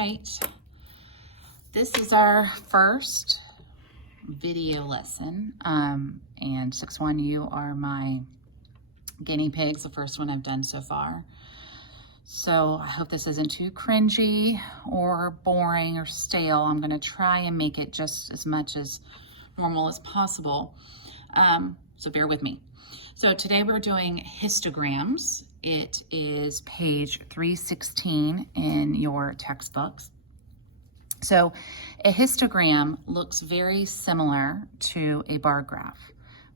right, this is our first video lesson, and 6-1, you are my guinea pigs, the first one I've done so far. So I hope this isn't too cringy or boring or stale. I'm gonna try and make it just as much as normal as possible. So bear with me. So today we're doing histograms. It is page 316 in your textbooks. So a histogram looks very similar to a bar graph,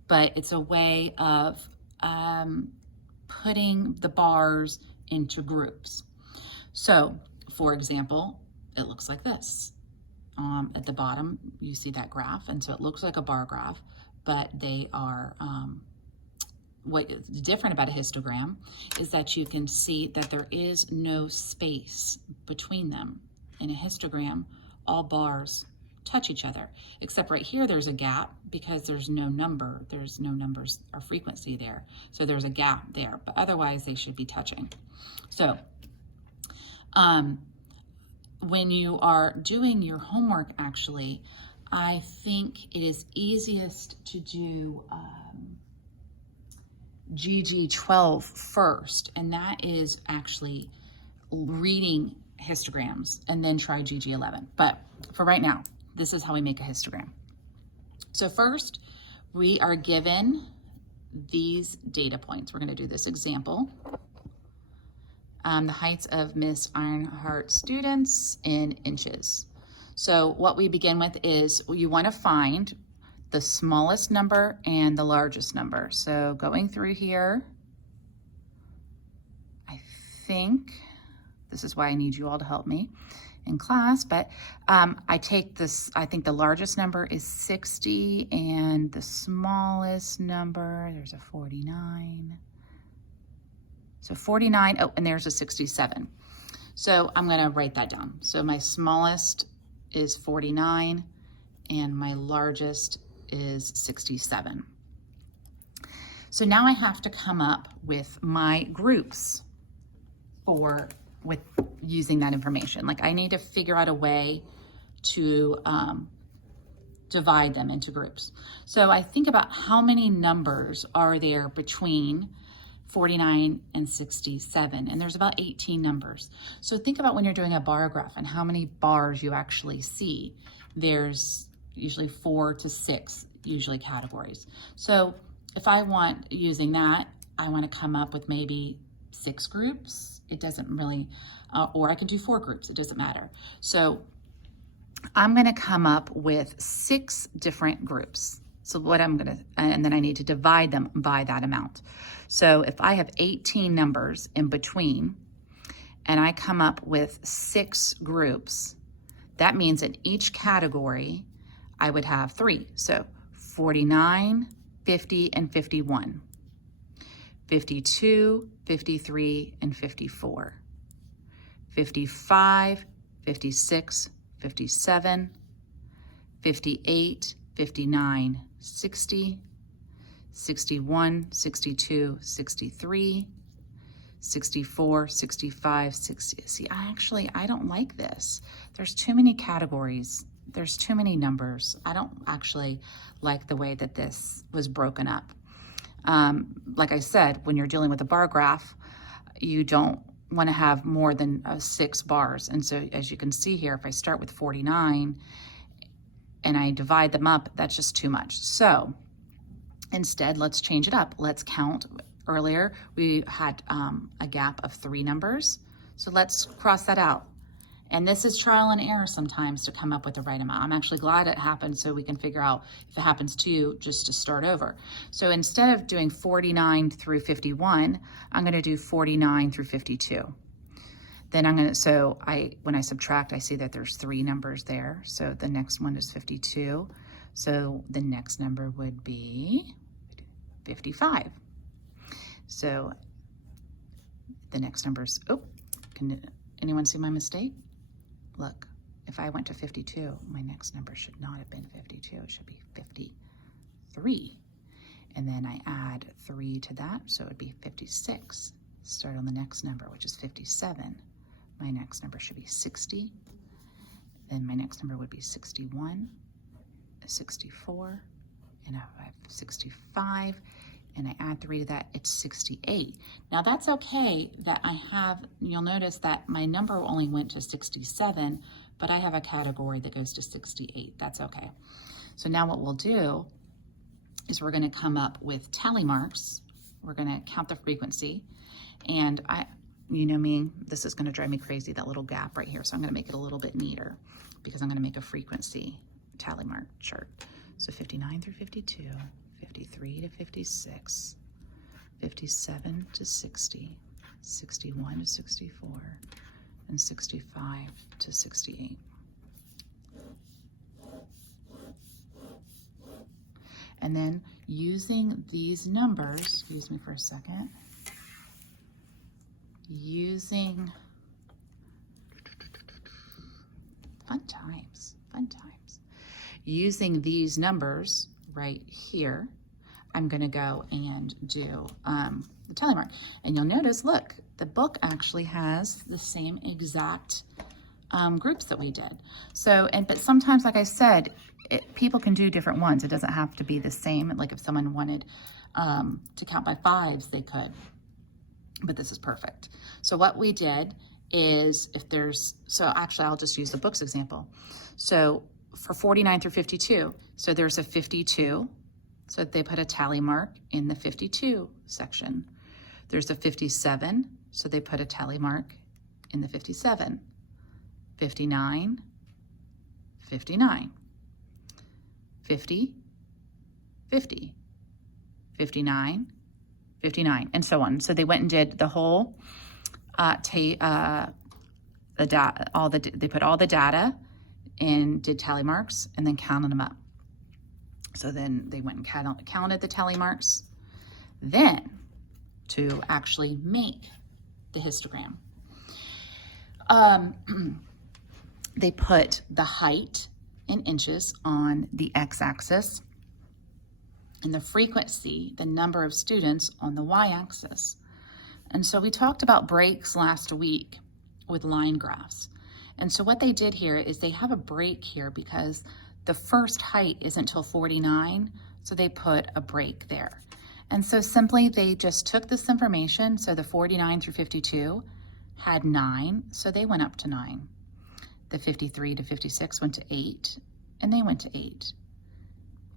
but it's a way of putting the bars into groups. So for example, it looks like this. At the bottom, you see that graph, and so it looks like a bar graph, but they are, what's different about a histogram is that you can see that there is no space between them. In a histogram, all bars touch each other, except right here there's a gap because there's no numbers or frequency there. So there's a gap there, but otherwise they should be touching. So when you are doing your homework, actually, I think it is easiest to do GG12 first, and that is actually reading histograms, and then try GG11. But for right now, this is how we make a histogram. So first, we are given these data points. We're going to do this example. The heights of Miss Ironhart's students in inches. So what we begin with is you want to find the smallest number and the largest number. So going through here, I think this is why I need you all to help me in class, but I take this, I think the largest number is 60 and the smallest number, there's a 49. So 49, oh, and there's a 67. So I'm gonna write that down. So my smallest is 49 and my largest is 67. So now I have to come up with my groups with using that information. Like I need to figure out a way to divide them into groups. So I think about how many numbers are there between 49 and 67, and there's about 18 numbers. So think about when you're doing a bar graph and how many bars you actually see. There's usually 4 to 6 usually categories. So if I want, using that, I want to come up with maybe 6 groups. It doesn't really, or I can do 4 groups, it doesn't matter. So I'm gonna come up with 6 different groups. So what I'm gonna, and then I need to divide them by that amount. So if I have 18 numbers in between, and I come up with 6 groups, that means in each category, I would have 3. So 49, 50, and 51. 52, 53, and 54. 55, 56, 57, 58, 59, 60, 61, 62, 63, 64, 65, 60. See, I don't like this. There's too many categories. There's too many numbers. I don't actually like the way that this was broken up. Like I said, when you're dealing with a bar graph, you don't want to have more than 6 bars. And so as you can see here, if I start with 49 and I divide them up, that's just too much. So instead, let's change it up. Let's count. Earlier, we had a gap of 3 numbers. So let's cross that out. And this is trial and error sometimes to come up with the right amount. I'm actually glad it happened so we can figure out if it happens to you just to start over. So instead of doing 49 through 51, I'm gonna do 49 through 52. Then I'm gonna, so when I subtract, I see that there's 3 numbers there. So the next one is 52. So the next number would be 55. So the next number's, oh, can anyone see my mistake? Look, if I went to 52, my next number should not have been 52, it should be 53. And then I add 3 to that, so it would be 56. Start on the next number, which is 57. My next number should be 60. Then my next number would be 61, 64, and I have 65, and I add 3 to that, it's 68. Now that's okay that I have, you'll notice that my number only went to 67, but I have a category that goes to 68. That's okay. So now what we'll do is we're gonna come up with tally marks. We're gonna count the frequency, and you know me, this is gonna drive me crazy, that little gap right here. So I'm gonna make it a little bit neater because I'm gonna make a frequency tally mark chart. So 59 through 52, 53 to 56, 57 to 60, 61 to 64, and 65 to 68. And then using these numbers, excuse me for a second, using fun times. Using these numbers right here, I'm gonna go and do the tally mark. And you'll notice, look, the book actually has the same exact groups that we did. So, but sometimes, like I said, people can do different ones. It doesn't have to be the same. Like if someone wanted to count by 5s, they could, but this is perfect. So what we did is so actually I'll just use the book's example. So for 49 through 52, so there's a 52, so they put a tally mark in the 52 section. There's a 57, so they put a tally mark in the 57. 59, 59, 50, 50, 59, 59, and so on. So they went and did the whole, they put all the data and did tally marks and then counted them up. So then they went and counted the tally marks. Then to actually make the histogram, they put the height in inches on the x-axis and the frequency, the number of students, on the y-axis. And so we talked about breaks last week with line graphs. And so what they did here is they have a break here because the first height isn't till 49, so they put a break there. And so simply they just took this information, so the 49 through 52 had 9, so they went up to 9. The 53 to 56 went to 8, and they went to 8.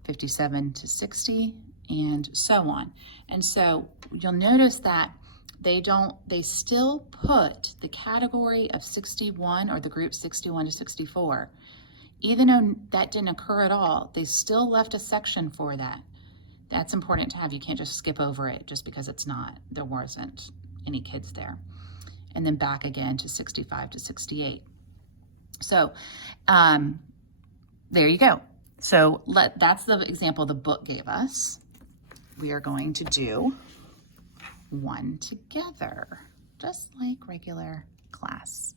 57 to 60, and so on. And so you'll notice that they still put the category of 61 or the group 61 to 64. Even though that didn't occur at all, they still left a section for that. That's important to have. You can't just skip over it just because there wasn't any kids there. And then back again to 65 to 68. So there you go. So that's the example the book gave us. We are going to do one together, just like regular class.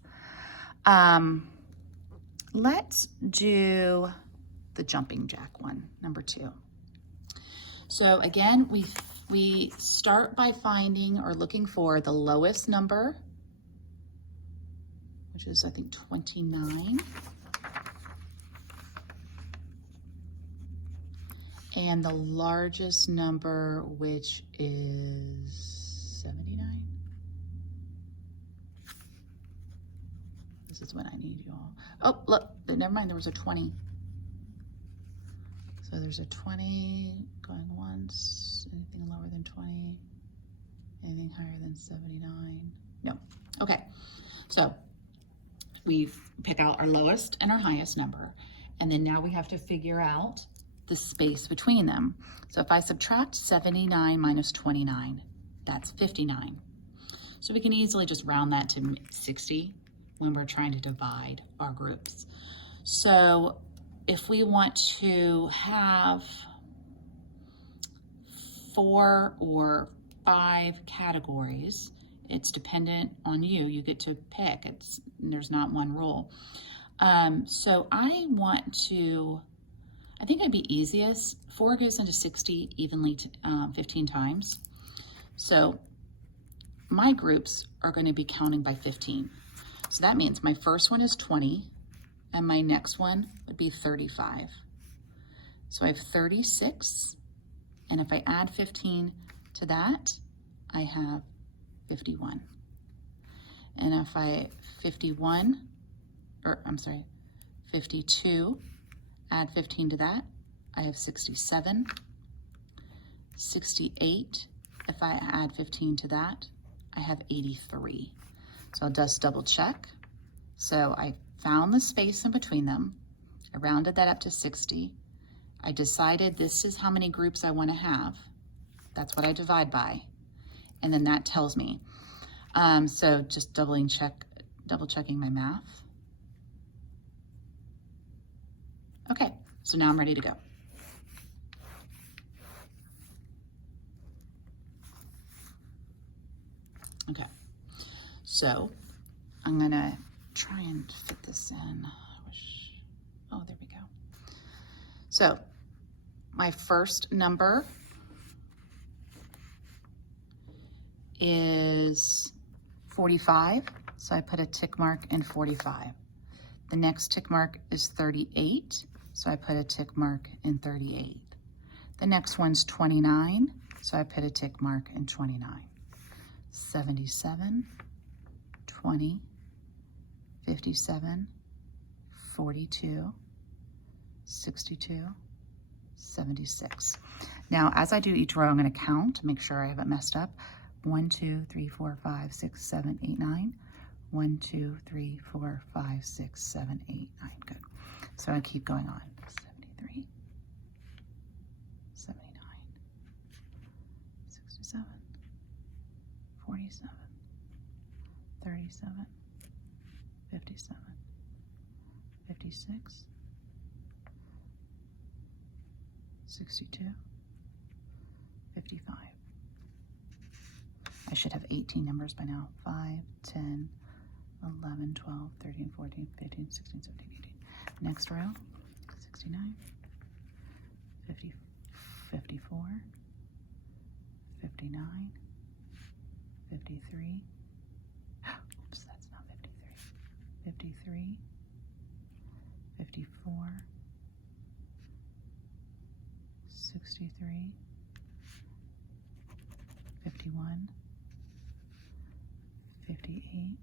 Let's do the jumping jack one, number 2. So again, we start by finding or looking for the lowest number, which is I think 29. And the largest number, which is 79. This is what I need, you all. Oh, look, never mind, there was a 20. So there's a 20 going once, anything lower than 20, anything higher than 79. No, okay. So we pick out our lowest and our highest number. And then now we have to figure out the space between them. So if I subtract 79 minus 29, that's 59. So we can easily just round that to 60 when we're trying to divide our groups. So if we want to have 4 or 5 categories, it's dependent on you. You get to pick. There's not one rule. So I think it'd be easiest. 4 goes into 60 evenly 15 times. So my groups are going to be counting by 15. So that means my first one is 20, and my next one would be 35. So I have 36, and if I add 15 to that, I have 51. And if I 52, add 15 to that, I have 67. 68, if I add 15 to that, I have 83. So I'll just double check. So I found the space in between them. I rounded that up to 60. I decided this is how many groups I want to have. That's what I divide by. And then that tells me. So just double checking my math. Okay, so now I'm ready to go. Okay, so I'm gonna try and fit this in. Oh, there we go. So my first number is 45, so I put a tick mark in 45. The next tick mark is 38, so I put a tick mark in 38. The next one's 29, so I put a tick mark in 29. 77, 20, 57, 42, 62, 76. Now, as I do each row, I'm going to count to make sure I haven't messed up. 1, 2, 3, 4, 5, 6, 7, 8, 9. 1, 2, 3, 4, 5, 6, 7, 8, 9. Good. So I keep going on. 73, 79, 67, 47, 37, 57, 56, 62, 55. I should have 18 numbers by now. 5, 10, 11, 12, 13, 14, 15, 16, 17, 18. Next row, 69, 50, 54, 59, 53. Oops, that's not 53. 53, 54, 63, 51, 58,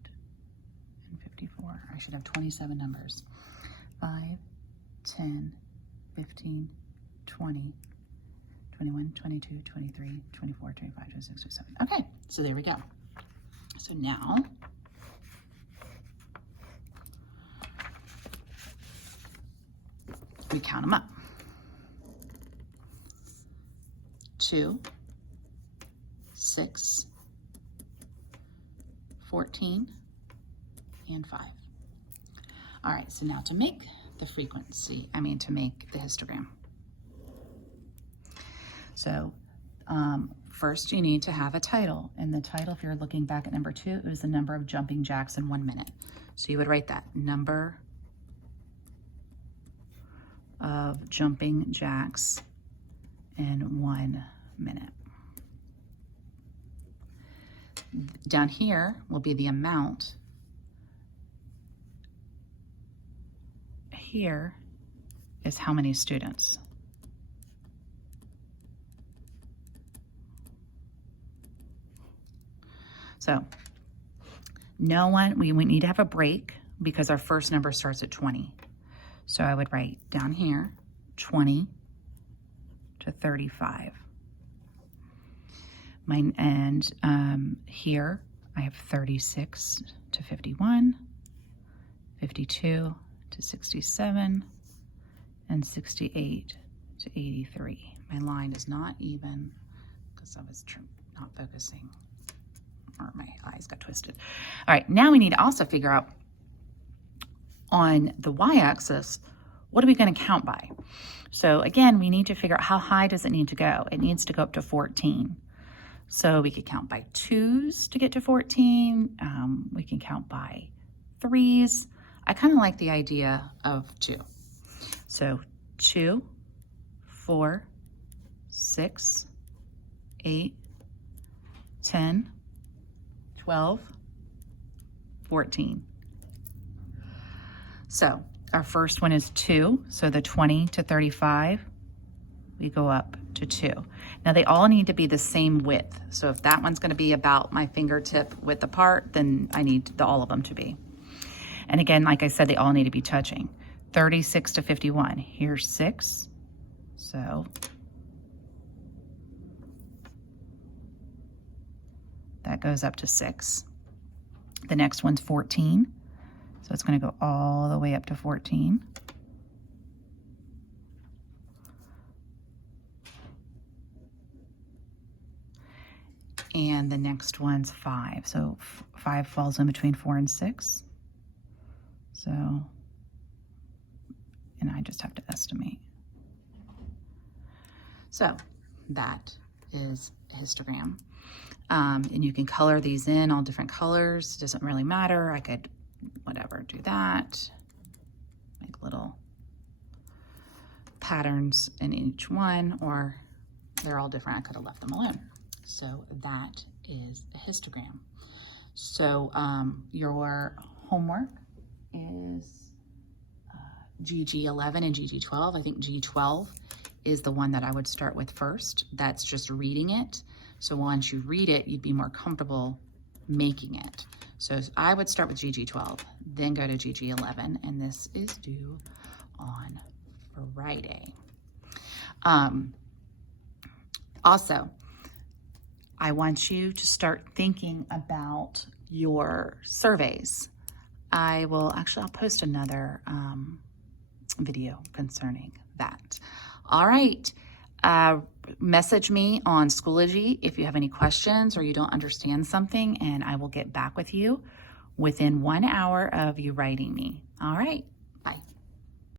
and 54. I should have 27 numbers. 5, 10, 15, 20, 21, 22, 23, 24, 25, 26, 27. Okay, so there we go. So now, we count them up. 2, 6, 14, and 5. All right, so now to make the frequency, to make the histogram. So first you need to have a title. And the title, if you're looking back at number 2, it was the number of jumping jacks in 1 minute. So you would write that, number of jumping jacks in 1 minute. Down here will be the amount. Here is how many students. So we need to have a break because our first number starts at 20. So I would write down here 20 to 35. Here I have 36 to 51, 52 to 67, and 68 to 83. My line is not even because I was not focusing, or my eyes got twisted. All right, now we need to also figure out on the y-axis, what are we going to count by? So again, we need to figure out how high does it need to go. It needs to go up to 14. So we could count by 2s to get to 14. We can count by 3s. I kind of like the idea of 2. So 2, 4, 6, 8, 10, 12, 14. So our first one is 2, so the 20 to 35, we go up to 2. Now they all need to be the same width. So if that one's gonna be about my fingertip width apart, then I need all of them to be. And again, like I said, they all need to be touching. 36 to 51, here's 6, so that goes up to 6. The next one's 14, so it's gonna go all the way up to 14. And the next one's 5, so 5 falls in between 4 and 6. So, and I just have to estimate. So that is a histogram. And you can color these in all different colors. It doesn't really matter. I could, whatever, do that. Make little patterns in each one, or they're all different. I could have left them alone. So that is a histogram. So your homework is GG11 and GG12. I think G12 is the one that I would start with first. That's just reading it. So once you read it, you'd be more comfortable making it. So I would start with GG12, then go to GG11, and this is due on Friday. Also, I want you to start thinking about your surveys. I'll post another video concerning that. All right, message me on Schoology if you have any questions or you don't understand something, and I will get back with you within 1 hour of you writing me. All right.